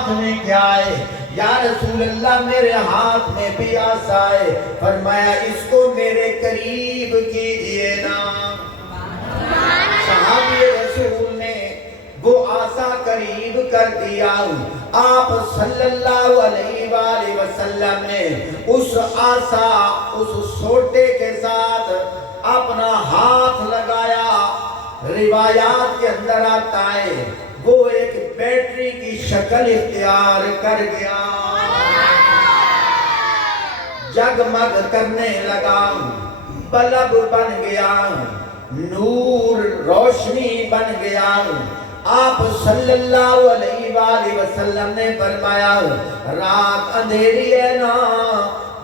ہاتھ میں کیا ہے؟ یا رسول اللہ میرے ہاتھ میں بھی آسا ہے۔ فرمایا اس کو میرے قریب کیجئے نا۔ صحابی رسول نے وہ آسا قریب کر دیا۔ آپ صلی اللہ علیہ وآلہ وسلم نے اس آسا، اس سوٹے کے ساتھ اپنا ہاتھ لگایا۔ روایات کے اندر آتا ہے وہ ایک بیٹری کی شکل اختیار کر گیا، جگمگ کرنے لگا، بلب بن گیا، نور روشنی بن گیا۔ آپ صلی اللہ علیہ وآلہ وسلم نے فرمایا رات اندھیری ہے نا،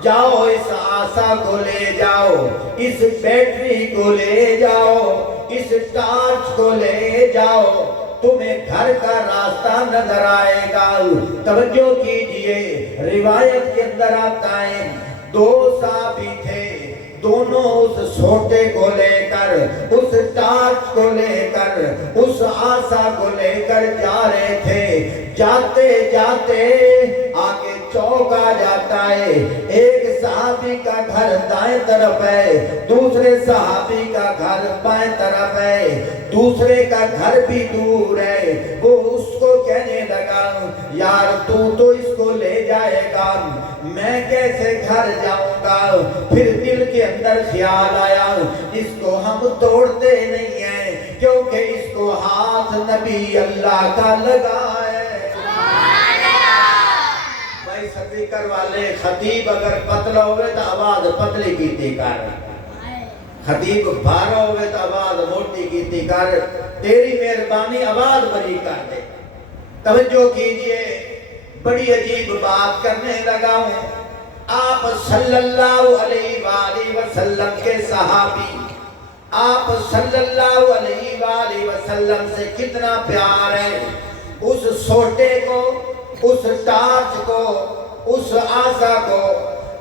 جاؤ اس آسا کو لے جاؤ، اس بیٹری کو لے جاؤ، اس ٹارچ کو لے جاؤ، تمہیں گھر کا راستہ نظر آئے گا۔ توجہ کیجئے، روایت کے اندر آتا ہے دو صحابی تھے، دونوں اس سوٹے کو لے کر، اس ٹارچ کو لے کر، اس آسا کو لے کر جا رہے تھے۔ جاتے جاتے آگے چوک آ جاتا ہے، ایک صحابی کا گھر دائیں طرف ہے، دوسرے صحابی کا گھر بائیں طرف ہے، دوسرے کا گھر بھی دور ہے۔ وہ اس کو کہنے لگا یار تو اس کو لے جائے گا، میں کیسے گھر جاؤں گا؟ پھر دل کے اندر خیال آیا اس کو ہم توڑتے نہیں ہیں، کیونکہ اس کو ہاتھ نبی اللہ کا لگا ہے۔ بھائی سپیکر والے، خطیب اگر پتلا ہوئے تو آواز پتلی کیتی کر، خطیب بھارا ہوئے تو آواز موٹی کیتی کر، تیری مہربانی آواز بری کر دے۔ توجہ کیجئے، بڑی عجیب بات کرنے لگا ہوں۔ آپ صلی اللہ علیہ وآلہ وسلم کے صحابی، آپ صلی اللہ علیہ وآلہ وسلم سے کتنا پیار ہے، اس سوٹے کو، اس ٹارچ کو، اس آسا کو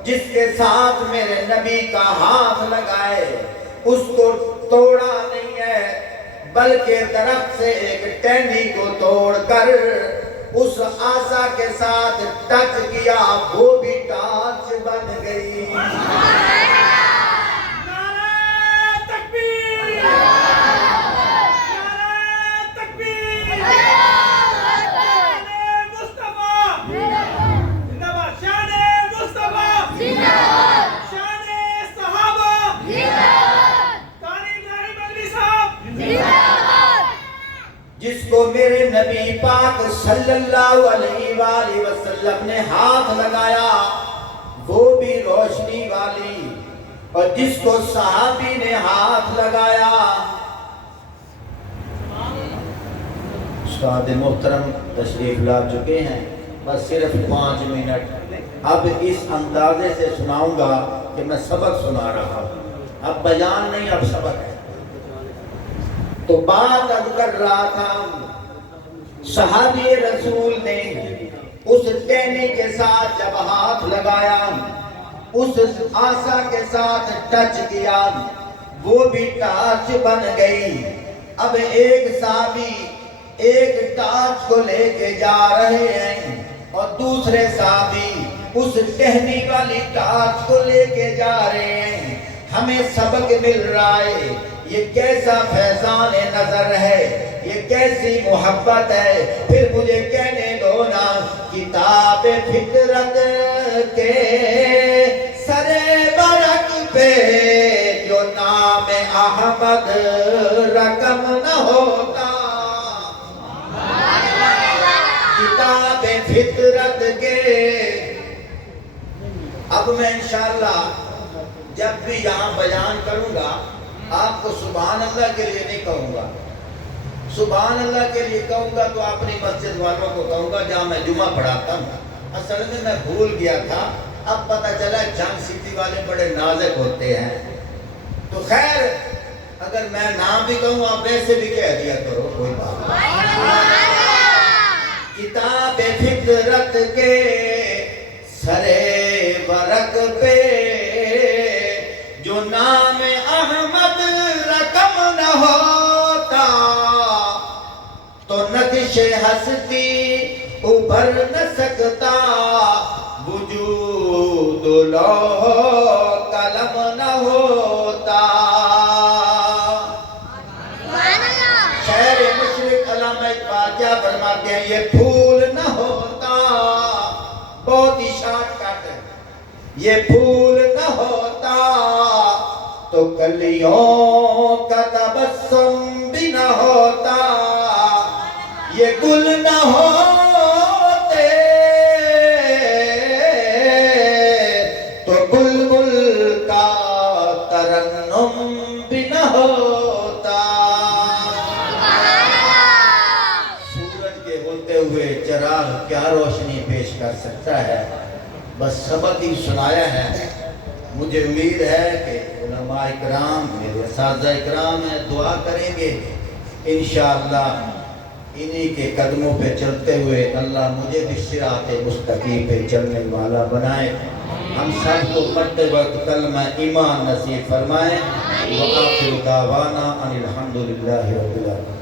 جس کے ساتھ میرے نبی کا ہاتھ لگائے، اس کو توڑا نہیں ہے، بلکہ درخت سے ایک ٹہنی کو توڑ کر اس آسا کے ساتھ ٹچ کیا، وہ بھی ٹارچ بن گئی۔ جس کو میرے نبی پاک صلی اللہ علیہ وآلہ وسلم نے ہاتھ لگایا وہ بھی روشنی والی، اور جس کو صحابی نے ہاتھ لگایا۔ استاد محترم تشریف لا چکے ہیں، بس صرف 5 منٹ اب اس اندازے سے سناؤں گا کہ میں سبق سنا رہا ہوں، اب بیان نہیں، اب سبق ہے۔ تو بات اب کر رہا تھا، صحابی رسول نے اس ٹہنی کے ساتھ جب ہاتھ لگایا، اس آسا کے ساتھ ٹچ کیا، وہ بھی ٹارچ بن گئی۔ اب ایک صحابی ایک ٹارچ کو لے کے جا رہے ہیں اور دوسرے صحابی اس ٹہنی والی ٹارچ کو لے کے جا رہے ہیں۔ ہمیں سبق مل رہا ہے، یہ کیسا فیضان نظر ہے، یہ کیسی محبت ہے۔ پھر مجھے کہنے دو نا، کتاب فطرت کے سر برق پہ جو نام احمد رقم نہ ہوتا، کتاب فطرت کے۔ اب میں انشاءاللہ جب بھی یہاں بیان کروں گا آپ کو سبحان اللہ کے لیے نہیں کہوں گا، سبحان اللہ کے لیے کہوں گا تو اپنی مسجد والوں کو کہوں گا جہاں میں جمعہ پڑھاتا ہوں۔ اصل میں بھول گیا تھا، اب پتہ چلا جنگ سٹی والے بڑے نازک ہوتے ہیں، تو خیر اگر میں نام بھی کہوں آپ ویسے بھی کہہ دیا کرو، کوئی بات نہیں۔ کتاب فطرت کے سرے ورق پہ جو نام احمد رقم نہ ہوتا، تو نقش ہستی ابھر نہ سکتا، وجود لوح قلم نہ ہوتا۔ شہر مشرق علامہ اقبال کیا فرماتے ہیں؟ یہ پھول نہ ہوتا، بہت ہی شارٹ کٹ ہے، یہ پھول نہ ہوتا تو کلیوں کا تبسم بھی نہ ہوتا، یہ گل نہ ہوتے تو بلبل کا ترنم بھی نہ ہوتا۔ سورج کے ہوتے ہوئے چراغ کیا روشنی پیش کر سکتا ہے؟ بس سبق ہی سنایا ہے۔ مجھے امید ہے کہ علماء اکرام، میرے اساتذہ اکرام ہیں، دعا کریں گے انشاءاللہ انہی کے قدموں پہ چلتے ہوئے اللہ مجھے بھی صراط مستقیم پہ چلنے والا بنائے، ہم سب کو مرتے وقت کلمہ ایمان نصیب فرمائے۔ وآخر دعوانا ان الحمدللہ رب العالمین۔